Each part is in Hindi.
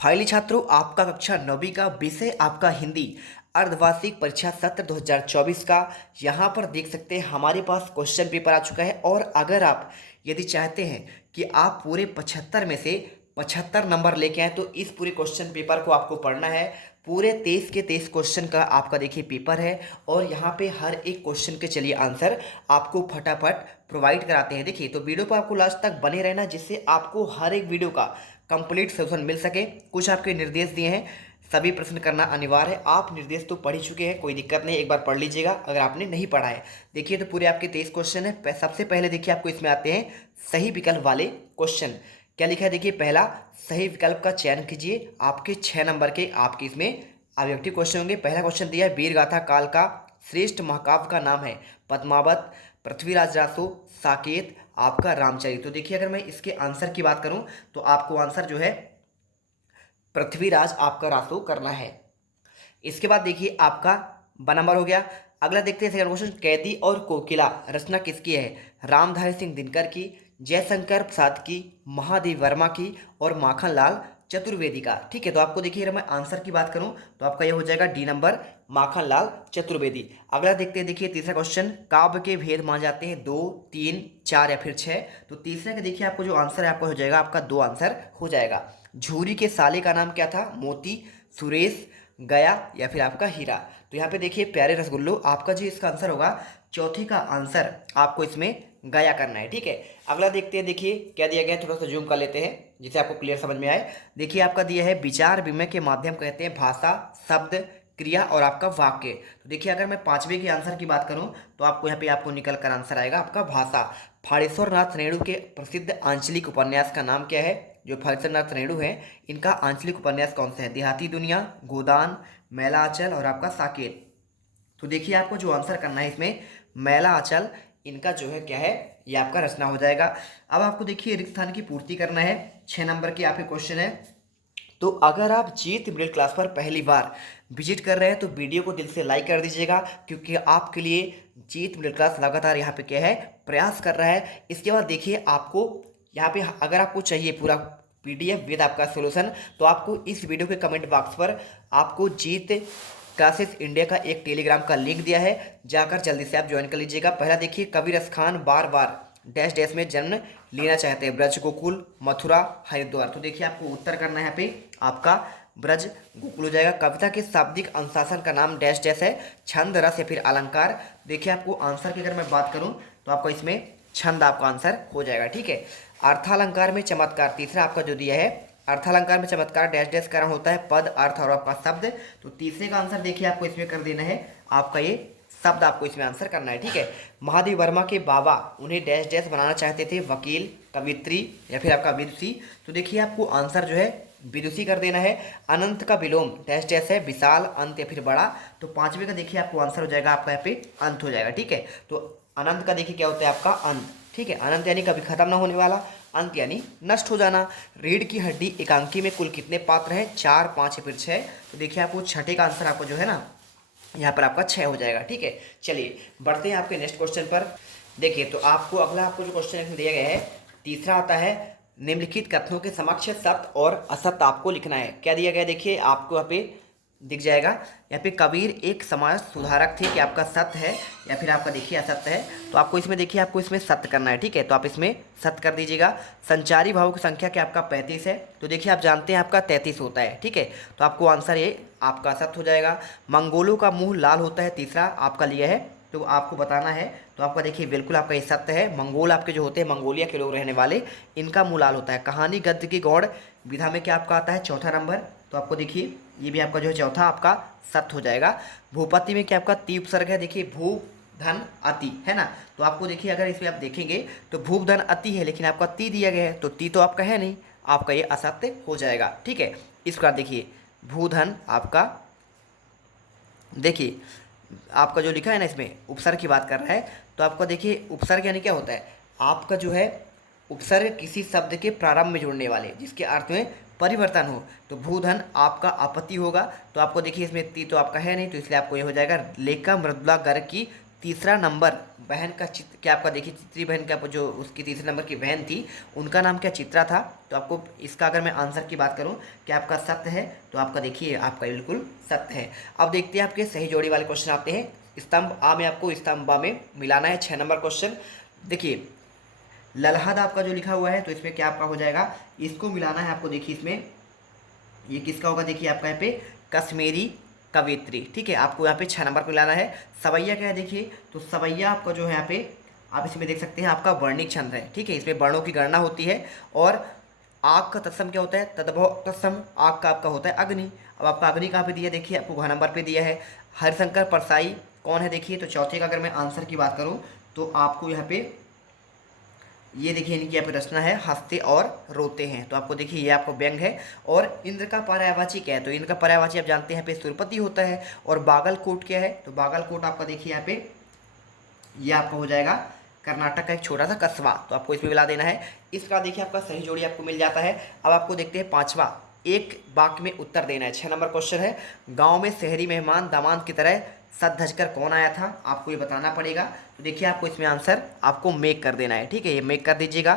फाइली छात्रों, आपका कक्षा 9वीं का विषय आपका हिंदी अर्धवार्षिक परीक्षा सत्र 2024 का यहाँ पर देख सकते हैं हमारे पास क्वेश्चन पेपर आ चुका है। और अगर आप यदि चाहते हैं कि आप पूरे 75 में से 75 नंबर लेके आए तो इस पूरे क्वेश्चन पेपर को आपको पढ़ना है। पूरे 23 के 23 क्वेश्चन का आपका देखिए पेपर है और यहाँ पे हर एक क्वेश्चन के चलिए आंसर आपको फटाफट प्रोवाइड कराते हैं। देखिए तो वीडियो पर आपको लास्ट तक बने रहना जिससे आपको हर एक वीडियो का कंप्लीट सोल्यूशन मिल सके। कुछ आपके निर्देश दिए हैं, सभी प्रश्न करना अनिवार्य है। आप निर्देश तो पढ़ ही चुके हैं, कोई दिक्कत नहीं, एक बार पढ़ लीजिएगा अगर आपने नहीं पढ़ा है। देखिए तो पूरे आपके 23 क्वेश्चन है। सबसे पहले देखिए आपको इसमें आते हैं सही विकल्प वाले क्वेश्चन। क्या लिखा है देखिए, पहला सही विकल्प का चयन कीजिए। आपके 6 नंबर के आपके इसमें ऑब्जेक्टिव क्वेश्चन होंगे। पहला क्वेश्चन दिया है वीर गाथा काल का श्रेष्ठ महाकाव्य का नाम है पद्मावत, पृथ्वीराज रासो, साकेत, आपका रामचरित। तो देखिए अगर मैं इसके आंसर की बात करूं तो आपको आंसर जो है पृथ्वीराज आपका रासो करना है। इसके बाद देखिए आपका ब नंबर हो गया। अगला देखते हैं सेकंड क्वेश्चन, कैदी और कोकिला रचना किसकी है? रामधारी सिंह दिनकर की, जयशंकर प्रसाद की, महादेव वर्मा की और माखनलाल चतुर्वेदी का। ठीक है, तो आपको देखिए अगर मैं आंसर की बात करूं तो आपका ये हो जाएगा डी नंबर, माखनलाल चतुर्वेदी। अगला देखते हैं देखिए तीसरा क्वेश्चन, काव्य के भेद माने जाते हैं 2, 3, 4 या फिर 6। तो तीसरे का देखिए आपको जो आंसर है आपका हो जाएगा, आपका 2 आंसर हो जाएगा। झूरी के साले का नाम क्या था? मोती, सुरेश, गया या फिर आपका हीरा। तो यहाँ पे देखिए प्यारे रसगुल्लो, आपका जो इसका आंसर होगा चौथी का आंसर आपको इसमें गया करना है। ठीक है, अगला देखते हैं देखिए क्या दिया गया है, थोड़ा सा जूम कर लेते हैं जिससे आपको क्लियर समझ में आए। देखिए आपका दिया है विचार विनिमय के माध्यम कहते हैं भाषा, शब्द, क्रिया और आपका वाक्य। तो देखिए अगर मैं पांचवें के आंसर की बात करूं तो आपको यहाँ पे आपको निकल कर आंसर आएगा आपका भाषा। फाड़ेश्वर नाथ रेणु के प्रसिद्ध आंचलिक उपन्यास का नाम क्या है? जो फाड़ेश्वर नाथ रेणु है इनका आंचलिक उपन्यास कौन सा है? देहाती दुनिया, गोदान, मैला आंचल और आपका साकेत। तो देखिए आपको जो आंसर करना है इसमें मैला आंचल इनका जो है क्या है, ये आपका रचना हो जाएगा। अब आपको देखिए रिक्त स्थान की पूर्ति करना है। 6 नंबर की आपके क्वेश्चन है। तो अगर आप जीत मिडिल क्लास पर पहली बार विजिट कर रहे हैं तो वीडियो को दिल से लाइक कर दीजिएगा, क्योंकि आपके लिए जीत मिडिल क्लास लगातार यहाँ पे क्या है, प्रयास कर रहा है। इसके बाद देखिए आपको यहाँ पे अगर आपको चाहिए पूरा पीडीएफ विद आपका सोल्यूशन तो आपको इस वीडियो के कमेंट बॉक्स पर आपको जीत क्लासेस इंडिया का एक टेलीग्राम का लिंक दिया है, जाकर जल्दी से आप ज्वाइन कर लीजिएगा। पहला देखिए, कबीर खान बार बार डैश डैश में जन्म लेना चाहते हैं? ब्रज, गोकुल, मथुरा, हरिद्वार। तो देखिए आपको उत्तर करना है यहाँ पे आपका ब्रज गोकुल हो जाएगा। कविता के शाब्दिक अनुशासन का नाम डैश डैश है? छंद, रस या फिर अलंकार। देखिए आपको आंसर की अगर मैं बात करूं तो आपका इसमें छंद आपका आंसर हो जाएगा। ठीक है, अर्थालंकार में चमत्कार तीसरा आपका जो दिया है, अर्थालंकार में चमत्कार डैश डैश कारण होता है पद, अर्थ और आपका शब्द। तो तीसरे का आंसर देखिए आपको इसमें कर देना है आपका ये शब्द, आपको इसमें आंसर करना है। ठीक है, महादेव वर्मा के बाबा उन्हें डैश डैश बनाना चाहते थे? वकील, कवित्री या फिर आपका विदुषी। तो देखिए आपको आंसर जो है विदुषी कर देना है। अनंत का विलोम डैश डैश है? विशाल, अंत या फिर बड़ा। तो पांचवे का देखिए आपको आंसर हो जाएगा आपका यहाँ पे अंत हो जाएगा। ठीक है, तो अनंत का देखिए क्या होता है आपका अंत। ठीक है, अनंत यानी कभी खत्म ना होने वाला, अंत यानी नष्ट हो जाना। रीढ़ की हड्डी एकांकी में कुल कितने पात्र हैं? 4, 5 या फिर 6। तो देखिए आपको छठे का आंसर आपको जो है ना यहाँ पर आपका 6 हो जाएगा। ठीक है, चलिए बढ़ते हैं आपके नेक्स्ट क्वेश्चन पर। देखिए तो आपको अगला आपको जो क्वेश्चन इसमें दिया गया है तीसरा आता है, निम्नलिखित कथनों के समक्ष सत्य और असत्य आपको लिखना है। क्या दिया गया देखिए आपको यहाँ पे दिख जाएगा। यहाँ पे कबीर एक समाज सुधारक थे, कि आपका सत्य है या फिर आपका देखिए असत्य है? तो आपको इसमें देखिए आपको इसमें सत्य करना है। ठीक है, तो आप इसमें सत्य कर दीजिएगा। संचारी भावों की संख्या क्या आपका 35 है? तो देखिए आप जानते हैं आपका 33 होता है। ठीक है, तो आपको आंसर ये आपका सत्य हो जाएगा। मंगोलों का मुंह लाल होता है तीसरा आपका लिया है, तो आपको बताना है। तो आपका देखिए बिल्कुल आपका ये सत्य है। मंगोल आपके जो होते हैं, मंगोलिया के लोग रहने वाले, इनका मुंह लाल होता है। कहानी गद्य की गौड़ विधा में क्या आपका आता है? चौथा नंबर। तो आपको देखिए ये भी आपका जो है चौथा आपका सत्य हो जाएगा। भूपति में क्या आपका ती उपसर्ग है? देखिए भू धन अति है ना। तो आपको देखिए अगर इसमें आप देखेंगे तो भूप धन अति है, लेकिन आपका ती दिया गया है, तो ती तो आपका है नहीं, आपका ये असत्य हो जाएगा। ठीक है, इस प्रकार देखिए भूधन आपका, देखिए आपका जो लिखा है ना इसमें उपसर्ग की बात कर रहा है। तो आपका देखिए उपसर्ग यानी क्या होता है? आपका जो है उपसर्ग किसी शब्द के प्रारंभ में जुड़ने वाले जिसके अर्थ में परिवर्तन हो। तो भूधन आपका आपत्ति होगा। तो आपको देखिए इसमें ती तो आपका है नहीं, तो इसलिए आपको ये हो जाएगा लेका मृदुला गर्ग की तीसरा नंबर बहन का चित्र क्या आपका देखिए, चित्री बहन का जो उसकी तीसरे नंबर की बहन थी उनका नाम क्या चित्रा था। तो आपको इसका अगर मैं आंसर की बात करूं कि आपका सत्य है, तो आपका देखिए आपका बिल्कुल सत्य है। अब देखते हैं आपके सही जोड़ी वाले क्वेश्चन आते हैं। स्तंभ आ में आपको स्तंभ बा में मिलाना है। 6 नंबर क्वेश्चन देखिए, ललहद आपका जो लिखा हुआ है तो इसमें क्या आपका हो जाएगा, इसको मिलाना है आपको। देखिए इसमें ये किसका होगा, देखिए आपका यहाँ पे कश्मीरी कवित्री, ठीक है, आपको यहाँ पे 6 नंबर पे लाना है। सवैया क्या है देखिए, तो सवैया आपका जो है यहाँ पे आप इसमें देख सकते हैं आपका वर्णिक छंद है, ठीक है, इसमें वर्णों की गणना होती है। और आग का तत्सम क्या होता है, तद्भव तत्सम, आग का आपका होता है अग्नि। अब आपका अग्नि कहाँ पे दिया है, देखिए आपको 9 नंबर पे दिया है। हरिशंकर परसाई कौन है देखिए, तो चौथे का अगर मैं आंसर की बात करूँ तो आपको यहाँ पे ये देखिए इनकी यहाँ पे रचना है हंसते और रोते हैं, तो आपको देखिए ये आपको व्यंग है। और इंद्र का पर्यायवाची क्या है, तो इंद्र का पर्यायवाची आप जानते हैं यहाँ पे सुरपति होता है। और बागलकोट क्या है, तो बागलकोट आपका देखिए यहाँ पे ये आपका हो जाएगा कर्नाटक का एक छोटा सा कस्बा, तो आपको इसमें मिला देना है। इसका देखिए आपका सही जोड़ी आपको मिल जाता है। अब आपको देखते हैं 5वां, एक वाक्य में उत्तर देना है। 6 नंबर क्वेश्चन है, गांव में शहरी मेहमान दामाद की तरह सज धज कर कौन आया था, आपको ये बताना पड़ेगा। तो देखिए आपको इसमें आंसर आपको मेक कर देना है, ठीक है, ये मेक कर दीजिएगा।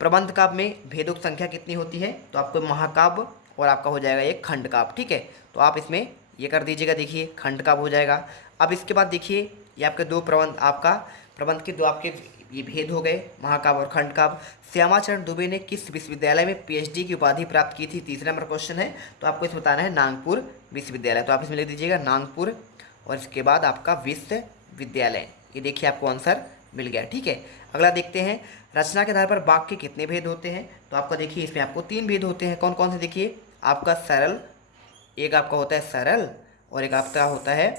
प्रबंध काव्य में भेदों की संख्या कितनी होती है, तो आपको महाकाव्य और आपका हो जाएगा एक खंड काव्य, ठीक है, तो आप इसमें ये कर दीजिएगा, देखिए खंड काव्य हो जाएगा। अब इसके बाद देखिए ये आपके दो प्रबंध, आपका प्रबंध के दो आपके ये भेद हो गए, महाकाव्य और खंड काव्य। श्यामाचरण दुबे ने किस विश्वविद्यालय में पीएचडी की उपाधि प्राप्त की थी, तीसरा नंबर क्वेश्चन है, तो आपको इसमें बताना है नागपुर विश्वविद्यालय, तो आप इसमें लिख दीजिएगा नागपुर और इसके बाद आपका विश्वविद्यालय। ये देखिए आपको आंसर मिल गया, ठीक है। अगला देखते हैं, रचना के आधार पर वाक्य के कितने भेद होते हैं, तो आपका देखिए इसमें आपको 3 भेद होते हैं। कौन कौन से देखिए, आपका सरल, एक आपका होता है सरल, और एक आपका होता है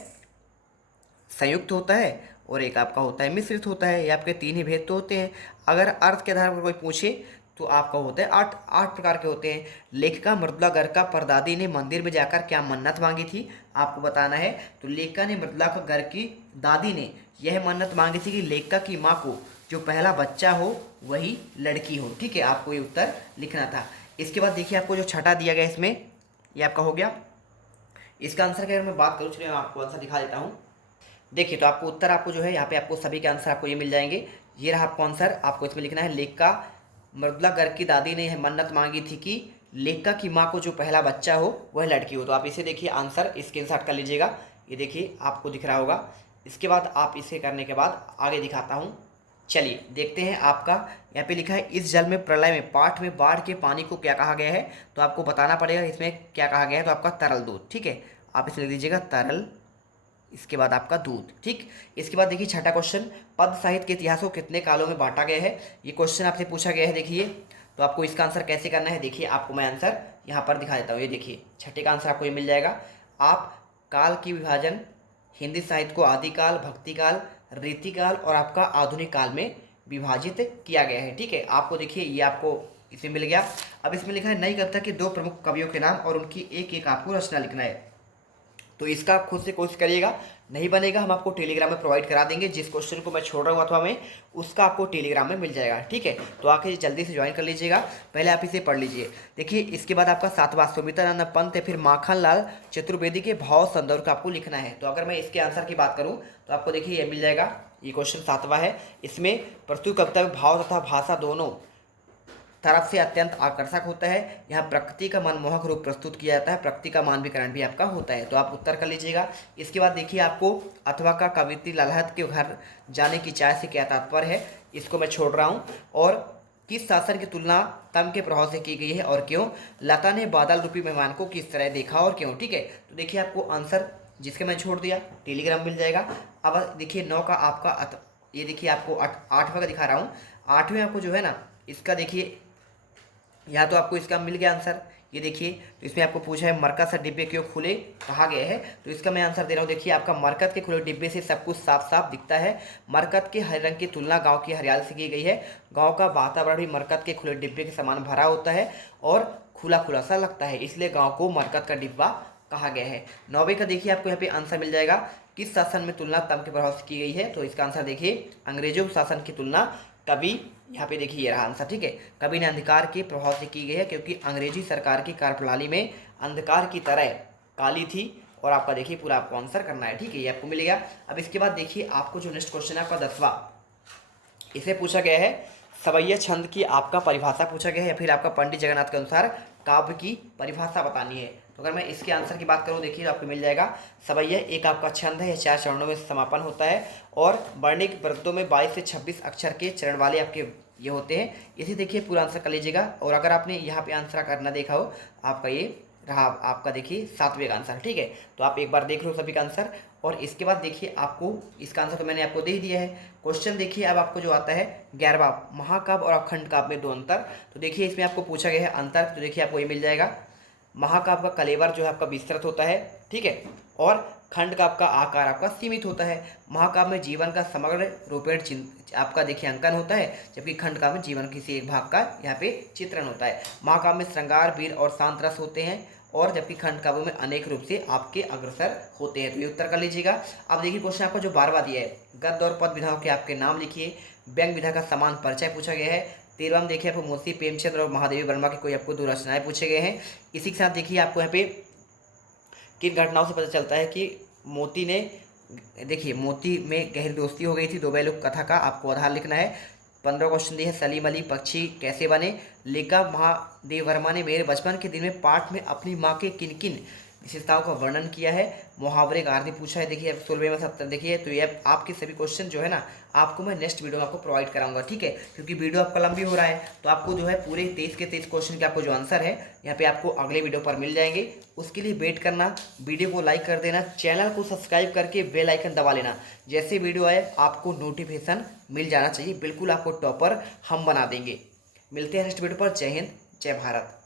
संयुक्त होता है, और एक आपका होता है मिश्रित होता है। ये आपके 3 ही भेद तो होते हैं। अगर अर्थ के आधार पर कोई पूछे तो आपका होता है 8 प्रकार के होते हैं। लेखिका मृदुला गर्ग का परदादी ने मंदिर में जाकर क्या मन्नत मांगी थी, आपको बताना है। तो लेखिका ने मृदुला गर्ग की दादी ने यह मन्नत मांगी थी कि लेखिका की माँ को जो पहला बच्चा हो वही लड़की हो, ठीक है, आपको ये उत्तर लिखना था। इसके बाद देखिए आपको जो छठा दिया गया इसमें ये आपका हो गया। इसका आंसर की अगर मैं बात करूँ, चलिए मैं आपको आंसर दिखा देता हूँ। देखिए तो आपको उत्तर आपको जो है यहाँ पे आपको सभी के आंसर आपको ये मिल जाएंगे। ये रहा आपको आंसर, आपको इसमें लिखना है लेखिका मृदुला गर्ग की दादी ने यह मन्नत मांगी थी कि लेखिका की माँ को जो पहला बच्चा हो वह लड़की हो। तो आप इसे देखिए आंसर स्क्रीनशॉट कर लीजिएगा, ये देखिए आपको दिख रहा होगा। इसके बाद आप इसे करने के बाद आगे दिखाता हूँ। चलिए देखते हैं, आपका यहाँ पे लिखा है इस जल में प्रलय में पाठ में बाढ़ के पानी को क्या कहा गया है, तो आपको बताना पड़ेगा इसमें क्या कहा गया है। तो आपका तरल दूध, ठीक है, आप इसे लिख दीजिएगा तरल, इसके बाद आपका दूध, ठीक। इसके बाद देखिए छठा क्वेश्चन, पद साहित्य के इतिहास को कितने कालों में बांटा गया है, ये क्वेश्चन आपसे पूछा गया है। देखिए तो आपको इसका आंसर कैसे करना है, देखिए आपको मैं आंसर यहाँ पर दिखा देता हूँ। ये देखिए छठे का आंसर आपको ये मिल जाएगा। आप काल की विभाजन हिंदी साहित्य को आदिकाल, भक्तिकाल, रीतिकाल और आपका आधुनिक काल में विभाजित किया गया है, ठीक है। आपको देखिए ये आपको इसमें मिल गया। अब इसमें लिखा है नई कविता के 2 प्रमुख कवियों के नाम और उनकी एक एक आपको रचना लिखना है। तो इसका आप खुद से कोशिश करिएगा, नहीं बनेगा हम आपको टेलीग्राम में प्रोवाइड करा देंगे। जिस क्वेश्चन को मैं छोड़ रहा हूँ अथवा में उसका आपको टेलीग्राम में मिल जाएगा, ठीक है। तो आके जल्दी से ज्वाइन कर लीजिएगा, पहले आप इसे पढ़ लीजिए। देखिए इसके बाद आपका 7वां सुमित्रानंद पंत या फिर माखन लाल चतुर्वेदी के भाव संदर्भ का आपको लिखना है। तो अगर मैं इसके आंसर की बात करूँ तो आपको देखिए ये मिल जाएगा। ये क्वेश्चन 7वां है। इसमें प्रस्तुत कविता में भाव तथा भाषा दोनों तरफ से अत्यंत आकर्षक होता है। यहाँ प्रकृति का मनमोहक रूप प्रस्तुत किया जाता है, प्रकृति का मानवीकरण भी आपका होता है। तो आप उत्तर कर लीजिएगा। इसके बाद देखिए आपको अथवा का कवित्री ललहत के घर जाने की चाय से क्या तात्पर्य है, इसको मैं छोड़ रहा हूँ। और किस शासन की तुलना तम के प्रभाव से की गई है और क्यों, लता ने बादल रूपी मेहमान को किस तरह देखा और क्यों, ठीक है। तो देखिए आपको आंसर जिसके मैं छोड़ दिया टेलीग्राम मिल जाएगा। अब देखिए 9 का आपका ये देखिए आपको 8वां का दिखा रहा हूँ। 8वें आपको जो है ना इसका देखिए यहाँ तो आपको इसका मिल गया आंसर। ये देखिए तो इसमें आपको पूछा है मरकत से डिब्बे क्यों खुले कहा गया है, तो इसका मैं आंसर दे रहा हूँ। देखिए आपका मरकत के खुले डिब्बे से सब कुछ साफ साफ दिखता है। मरकत के हरे रंग की तुलना गांव की हरियाली से की गई है। गांव का वातावरण भी मरकत के खुले डिब्बे के समान भरा होता है और खुला खुला सा लगता है, इसलिए गाँव को मरकत का डिब्बा कहा गया है। 9वें का देखिए आपको यहाँ पे आंसर मिल जाएगा, किस शासन में तुलना तम के प्रभाव से की गई है, तो इसका आंसर देखिए अंग्रेजों शासन की तुलना कभी, यहाँ पे देखिए ये रहा आंसर, ठीक है, कभी ने अंधकार के प्रभाव से की गई है क्योंकि अंग्रेजी सरकार की कार्यप्रणाली में अंधकार की तरह काली थी और आपका देखिए पूरा आपको आंसर करना है, ठीक है, ये आपको मिलेगा। अब इसके बाद देखिए आपको जो नेक्स्ट क्वेश्चन है आपका 10वां, इसे पूछा गया है सवैया छंद की आपका परिभाषा पूछा गया है, या फिर आपका पंडित जगन्नाथ के अनुसार काव्य की परिभाषा बतानी है। तो अगर मैं इसके आंसर की बात करूं देखिए तो आपको मिल जाएगा सवैया एक आपका छंद है, यह 4 चरणों में समापन होता है और वर्णिक वृत्तों में 22 से 26 अक्षर के चरण वाले आपके ये होते हैं। इसे देखिए पूरा आंसर कर लीजिएगा। और अगर आपने यहाँ पे आंसर करना देखा हो आपका ये रहा आपका देखिए 7वें का आंसर, ठीक है। तो आप एक बार देख लो सभी का आंसर। और इसके बाद देखिए आपको इसका आंसर तो मैंने आपको दे ही दिया है। क्वेश्चन देखिए अब आपको जो आता है 11वां, महाकाव्य और अखंड काव्य में 2 अंतर। तो देखिए इसमें आपको पूछा गया है अंतर, तो देखिए आपको ये मिल जाएगा। महाकाव्य का कलेवर जो है आपका विस्तृत होता है, ठीक है, और खंड का आपका आकार आपका सीमित होता है। महाकाव्य में जीवन का समग्र रूपेण आपका देखिए अंकन होता है, जबकि खंड काव्य में जीवन किसी एक भाग का यहाँ पे चित्रण होता है। महाकाव्य में श्रृंगार, वीर और शांत रस होते हैं, और जबकि खंड काव्य में अनेक रूप से आपके अग्रसर होते हैं। तो ये उत्तर कर लीजिएगा। अब देखिए क्वेश्चन आपका जो 12वां दिया है, गद्य और पद विधाओं के आपके नाम लिखिए। व्यंग विधा का समान परिचय पूछा गया है। 13वां में देखिए आपको मुंशी प्रेमचंद और महादेवी वर्मा की कोई आपको 2 रचनाएं पूछे गए हैं। इसी के साथ देखिए आपको यहाँ पे किन घटनाओं से पता चलता है कि मोती ने देखिए मोती में गहरी दोस्ती हो गई थी। 2 बैलों कथा का आपको आधार लिखना है। 15 क्वेश्चन दिए है सलीम अली पक्षी कैसे बने। लेखा महादेव वर्मा ने मेरे बचपन के दिन में पाठ में अपनी माँ के किन किन विशेषताओं का वर्णन किया है। मुहावरे का अर्थ पूछा है देखिए 16वें में 70 देखिए। तो ये आपके सभी क्वेश्चन जो है ना आपको मैं नेक्स्ट वीडियो में आपको प्रोवाइड कराऊंगा, ठीक है, क्योंकि वीडियो आपका लंबी हो रहा है। तो आपको जो है पूरे 23 के 23 क्वेश्चन के आपको जो आंसर है यहाँ पे आपको अगले वीडियो पर मिल जाएंगे। उसके लिए वेट करना, वीडियो को लाइक कर देना, चैनल को सब्सक्राइब करके बेल आइकन दबा लेना। जैसे वीडियो आए आपको नोटिफिकेशन मिल जाना चाहिए। बिल्कुल आपको टॉपर हम बना देंगे। मिलते हैं नेक्स्ट वीडियो पर। जय हिंद, जय भारत।